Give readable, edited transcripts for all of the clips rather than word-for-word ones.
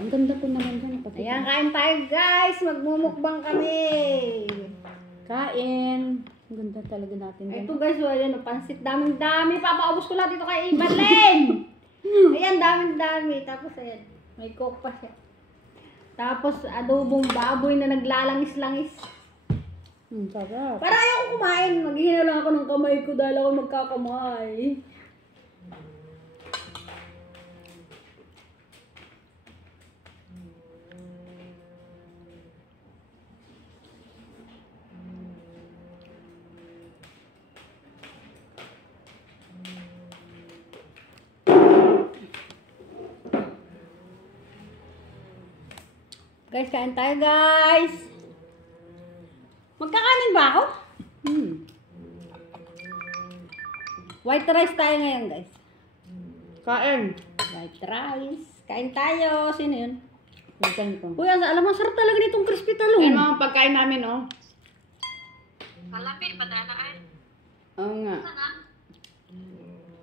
Ang ganda po naman dyan. Ayan, kain tayo guys. Magmumukbang kami. Kain. Ang ganda talaga natin. Ito guys, ayan, pansit. Daming-dami. Papaubos ko lahat dito kay Ibalin. Ayan, daming-dami. Tapos ayan, may coke pa siya. Tapos adobong baboy na naglalangis-langis. Sarap. Para ayoko kumain. Maghihina lang ako ng kamay ko dahil ako magkakamay. Guys, kain tayo guys. Magkakanin ba ako? White rice tayo ngayon guys. Kain. White rice. Kain tayo. Sino yun? Kain ko. Kuya, alam mo, sarap talaga nitong crispy talong. Yan mga pagkain namin, oh. Malami, padaan. Oo nga.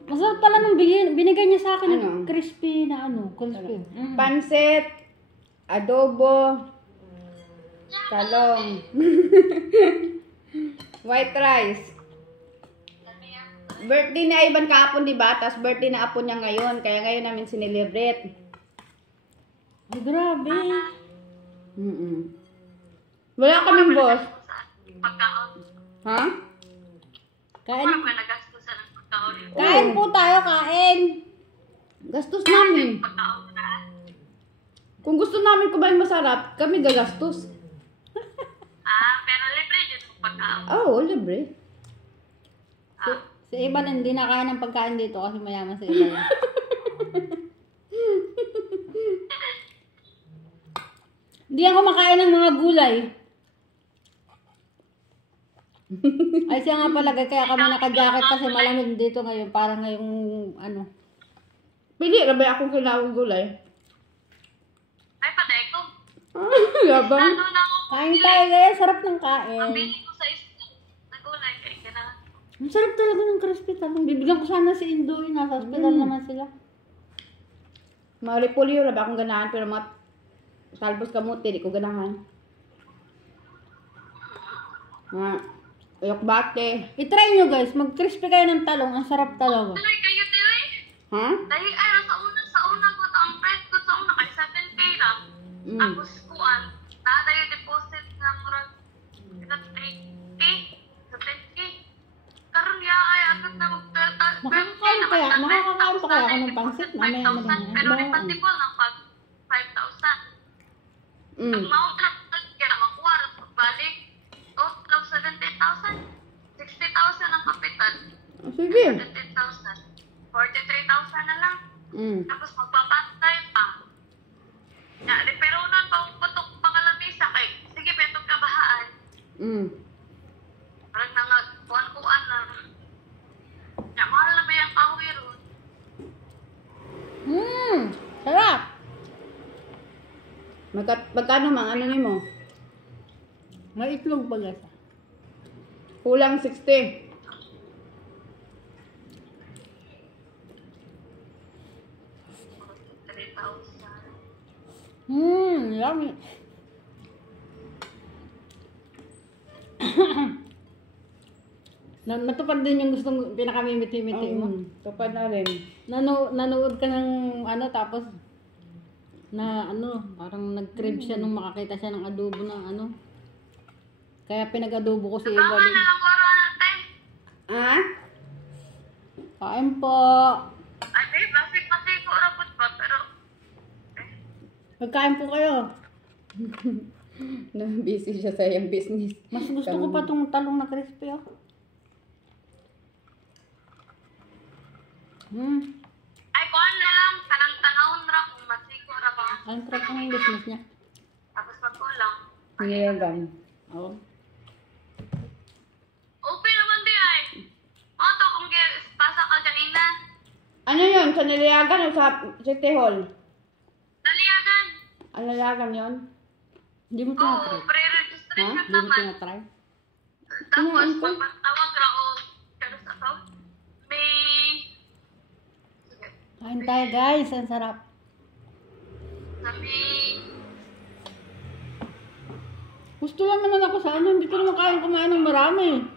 Masarap pala nung binigay niya sa akin Ano? ng crispy na ano. Crispy. Pansit. Adobo. Talong. White rice. Birthday na Ivan kahapon, di ba? Tapos birthday na apo niya ngayon. Kaya ngayon namin sinelebrate. Ay, grabe. Wala kaming boss. Pagkaon. Ha? Kain. Parang ka nagastusan ng pagkaon. Kain po tayo, kain. Gastos namin. Pagkaon na. Kung gusto namin kumain masarap, kami gagastos. Pero libre dyan yung pagkaon. Oo, libre. Si Iban hindi na kaya ng pagkain dito kasi mayaman si Iban. Hindi ako makain ng mga gulay. Ay siya nga pala, kaya kami naka-jacket kasi malamig dito ngayon. Parang ngayong ano. Pili, rabay akong kailangang gulay. Ay, paday ko. Yabang. Ano na ako. Kain tayo guys, sarap ng kain. Bili ko sa isla. Nagulay kay kailangan. Ang sarap talaga ng crispy talong. Bibigyan ko sana si Indoy, nasa hospital naman sila. Mga repolyo, rabay akong ganahan. Pero mga talbos kamuti, di ko ganahan. Mga uyok bate. I-try nyo guys, mag-crispy kayo ng talong. Ang sarap talaga. Tuloy kayo, tuloy. Ha? Dahil ay, sa una ko to, ang price ko sa una kay 7K lang. Tapos kuan, nada yung deposit na murag 3K, 7K. Karon ya ay agad na mag-12,000. Nakakakain pa kaya ako ng pansit? Mamaya mo lang. Pero repatible ng pag 5,000. Ang mount na kaya makuha at pagbalik, total 70,000. 60,000 ang kapital. Sige. 17,000. 43,000 na lang. Tapos magpapantay pa. Pero nun, pagputok pangalamisa kay, sige, betong kabahaan. Parang kuan na. Mahal na ba yung kahoy ron? Sarap. Magkano mang ano ni mo? May itlog pa guys. Kulang 60. Yummy. Natupad din yung gustong pinakamimiti-miti mo. Tupad na rin. Nanood ka ng ano, tapos na ano, parang nag-crave siya nung makakita siya ng adobo ng ano. Kaya pinag-adobo ko si Bawal Evelyn. na lang oras natin. Ha? Kain po. Ay, babe, masig ko rapot pa, pero Magkain po kayo. Busy siya sa iyang business. Mas gusto ko pa tong talong na crispy, oh. ay, kuhan na lang, tanang-tanahon ra kung masig ko ra ba. Ang sarap ng business niya. Tapos pagkulang. Nilagang. Oo. Okay naman di ay. Oto, kung pasa ka kanina. Ano yun? Sa Niliagan o sa City Hall? Naliagan. Ang lalagan yun? Hindi mo Oo, tinatry. pre-registration Hindi mo naman. tinatry. Tapos, pagpatawag ra o kano sa account, may... Kain tayo guys. Ang sarap. Sabi, Gusto lang naman ako sa ano, hindi ko naman kayang kumain ng marami.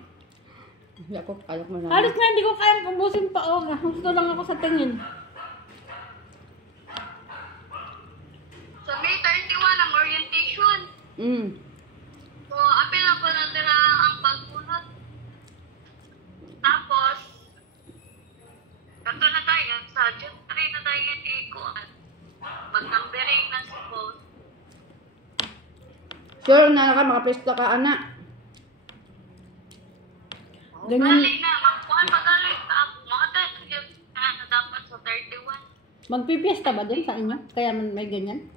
Hindi ako kaya ko na. Halos nga hindi ko kayang ubusin pa. Oh. Gusto lang ako sa tingin. sa May 31 ang orientation. Mm. So, apil na po natira ang pagpunot. Tapos, kato na tayo, sa June 3 na tayo yung ikuan. Mag-numbering na suppose. Sure na ka, makapesto ka, anak. Ganyan. Galing na, magkuhan magaling ka. Mga tayo yung na dapat sa 31. Magpipiesta ba din sa inyo? Kaya may ganyan?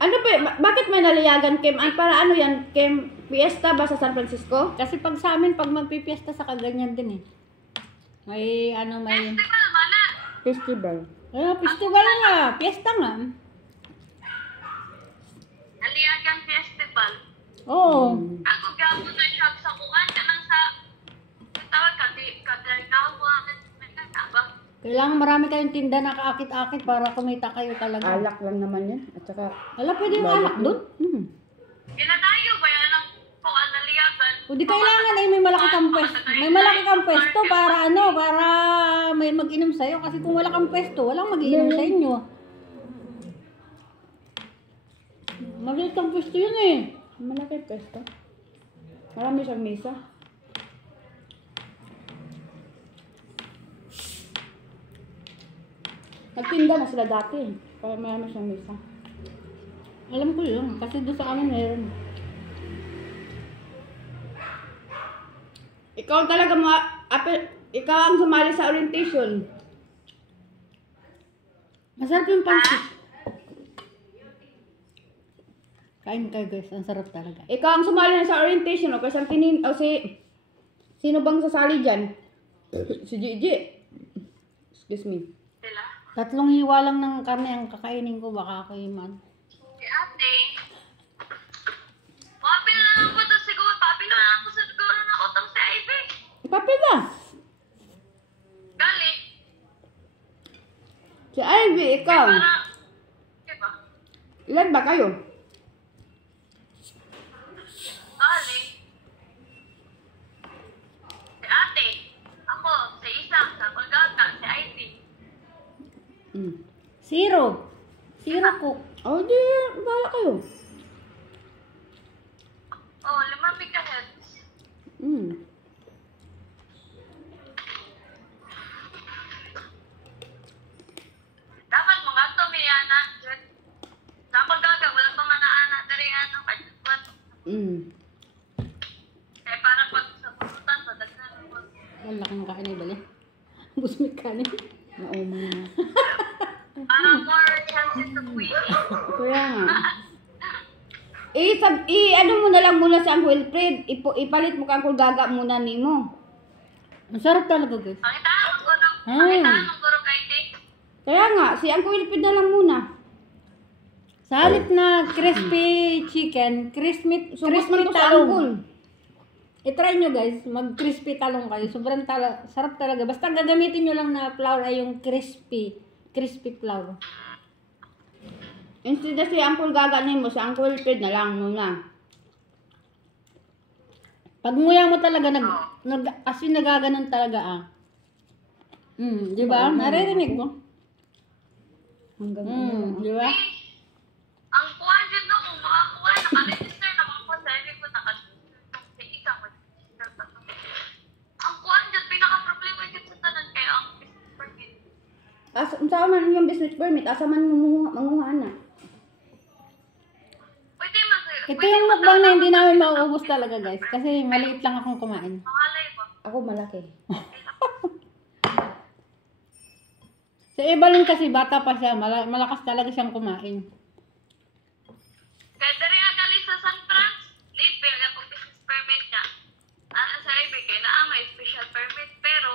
Ano ba, bakit may nalayagan, Kim? Para ano yan, Kim? Fiesta ba sa San Francisco? Kasi pag sa amin, pag magpipiesta sa kaganyan din eh. May ano, may... Festival ba na? Festival. Festival nga. Fiesta nga. Naliagan Festival. Oo. Ako gabon na siya sa kuhan ka lang sa tawag ka, kadragawa, ba? Kailangan marami kayong tinda na kaakit-akit para kumita kayo talaga. Alak lang naman yan. At saka, Wala, pwede yung alak doon. Kinadayo ba yan ang kuhan naliagan? O di kailangan ay may malaki kang pwesto. May malaki kang pwesto para ano, para may mag-inom sa'yo. Kasi kung wala kang pwesto, walang mag-inom sa inyo. Maliit kang pwesto yun eh. malaki pesto. Marami siyang mesa. Nagtinda na sila dati. Kaya marami siyang mesa. Alam ko yun, kasi doon sa amin meron. Ikaw talaga ikaw ang sumali sa orientation. Masarap yung pansit. Kain kayo guys, ang sarap talaga. Ikaw ang sumali na sa orientation, o kasi sino bang sasali dyan? Si Gigi. Excuse me. Sila? 3 hiwa lang ng karne ang kakainin ko, baka ako iman. Si ate. Papil na lang ko to siguro. Papil na lang ko sa siguro na utang si Ivy. Papel ba? Gali. Si Ivy, ikaw. Para, diba? Ilan ba kayo? Gali. Si ate. Ako. Si Isang. Sa Paggaga. Si Ivy. Mm. 0 cook. Oh, di, bala kayo. Oh, 5 megahertz. Mm. Dapat mga to may anak. Sa Paggaga. Wala pa nga na anak. Dari ano. Kajuan. Mm. Kaya para pag sa purutan. Padagnan mo. Wala kang kain bali. Busmik kanin. Nauma na. Para more chances of winning. Kaya nga. Ano mo na lang muna si Uncle Wilfred. Ipalit mo ka Uncle Gaga muna nimo. Ang sarap talaga guys. Pakitaan ko ng Ay. pakitaan ng guro kay Dick. Kaya nga, si Uncle Wilfred na lang muna. Sa halip na crispy chicken, crispy Subos man to sa talong. Uncle. I-try nyo guys, mag-crispy talong kayo. Sobrang sarap talaga. Basta gagamitin nyo lang na flour ay yung crispy flour. Instead na si Uncle Gaga nimo, si Uncle Wilfred na lang muna. Pag nguya mo talaga, as in nagaganon talaga ah. Di ba? Naririnig mo? Hanggang Di ba? Ang kuhan dyan no, kung makakuha, naka-register na mga sabi ko, naka-register isa ko. Ang kuhan dyan, pinaka-problema dyan sa tanan, kaya ang business permit. Saan man yung business permit? Asa man manguha na? Pwede man sa'yo. Ito yung mukbang na hindi namin mauubos talaga guys. Kasi maliit lang akong kumain. Pangalay ba? Ako malaki. Si Evelyn kasi bata pa siya. Malakas talaga siyang kumain. Kaya dari agali sa San Franz, lead bill na po business permit niya. Ano sa ibe, kaya na may special permit, pero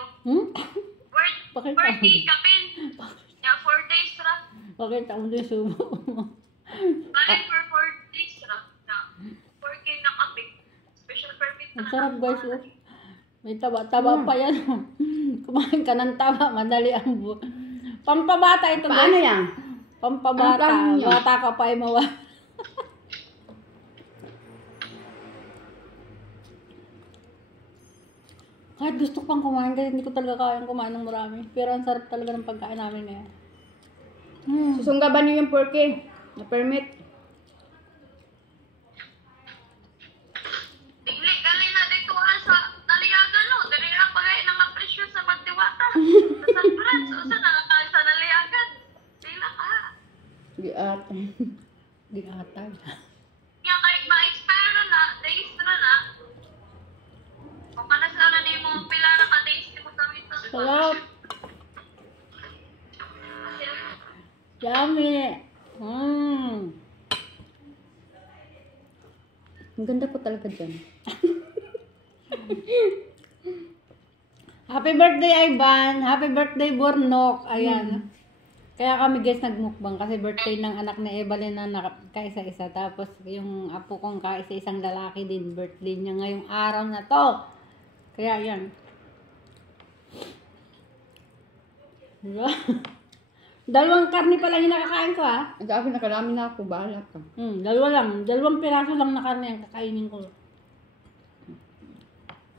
worth Bakit 40 kapin. Ya, 4 days ra. Bakit ako din subo? Balik for 4 days ra. Na, 4K na kapin. Special permit Ang na. sarap guys. Oh. May taba-taba pa yan. Kumain ka ng taba. Madali ang buhay. Pampabata ito guys. Paano yan? Pampabata. Ano plano niyo? Bata ka pa ay mawa. Kahit gusto ko pang kumain kasi hindi ko talaga kayang kumain ng marami. Pero ang sarap talaga ng pagkain namin ngayon. Susunggaban niyo yung porke na permit. Dili, galing na dito sa Naliagan, no? Dili ang pagay ng apresyo sa Magdiwata. Sa San Franz, o sa nalakal sa Naliagan. Sila ka. Di at. Di atag. Nga kahit ma-expire na, days na na. O kana sana ni mo pila na ka days ni mo sa window. Sarap. Yummy. Ang ganda ko talaga dyan. Happy birthday, Ivan. Happy birthday, Bornok. Ayan. Kaya kami guys nagmukbang kasi birthday ng anak ni Evelyn na kaisa-isa. Tapos yung apo kong kaisa-isang lalaki din. Birthday niya ngayong araw na to. Kaya yan. Diba? Dalawang karne pa lang yung nakakain ko ha. Sabi nakarami na ako, bahala ka. Dalawa lang. Dalawang piraso lang na karne ang kakainin ko.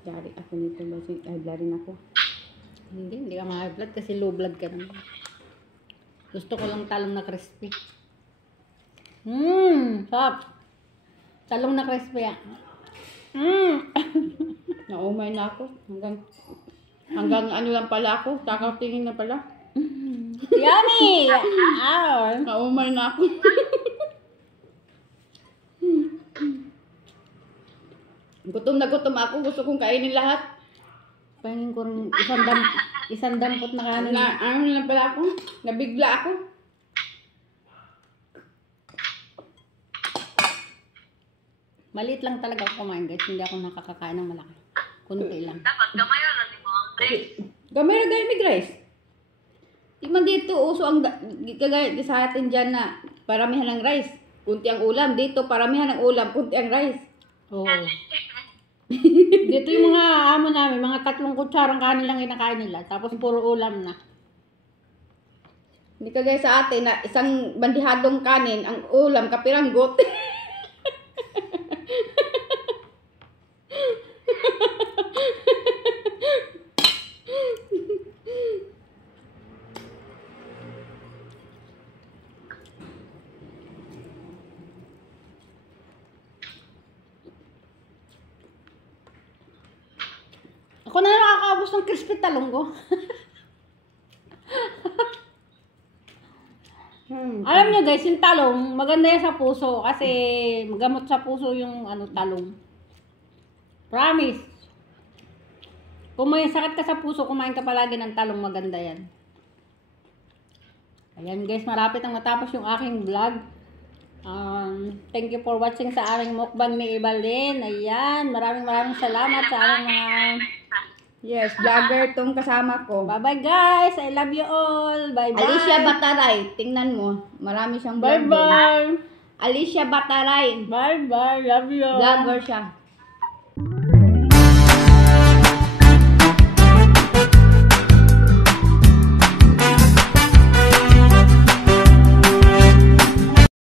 Dari ako nito, kasi ay blarin ako. Hindi ka ma-high blood kasi low blood ka naman. Gusto ko lang talong na crispy. Sarap. Talong na crispy ah. Naumay na ako. Hanggang ano lang pala ako, takaw tingin na pala. Yummy! Naumay na ako. Gutom na gutom ako, gusto kong kainin lahat. Pahingin ko rin isang dampot na kanin. Ano lang pala ako, nabigla ako. Maliit lang talaga ako kumain guys. Hindi ako nakakakain ng malaki. Kunti lang. Dapat gamayon na ni mo ang days. Gamay na gamay, Grace. Di man dito uso ang kagaya sa atin dyan na paramihan ng rice. Kunti ang ulam. Dito paramihan ng ulam, kunti ang rice. Oo. Dito yung mga amo namin, mga 3 kutsarang kanin lang kinakain nila. Tapos puro ulam na. Hindi kagaya sa atin na isang bandihadong kanin, ang ulam, kapiranggot. Ako na nakakaubos ng crispy talong ko. Alam nyo guys, yung talong, maganda yan sa puso kasi magamot sa puso yung talong. Promise. Kung may sakit ka sa puso, kumain ka palagi ng talong, maganda yan. Ayan guys, malapit ang matapos yung aking vlog. Thank you for watching sa aming mukbang ni Evelyn. Ayan, maraming salamat sa aming mga... Yes, vlogger tong kasama ko. Bye-bye guys, I love you all. Bye-bye. Alicia Bataray, tingnan mo. Marami siyang vlog. Bye-bye. Alicia Bataray. Bye-bye, love you. Vlogger siya.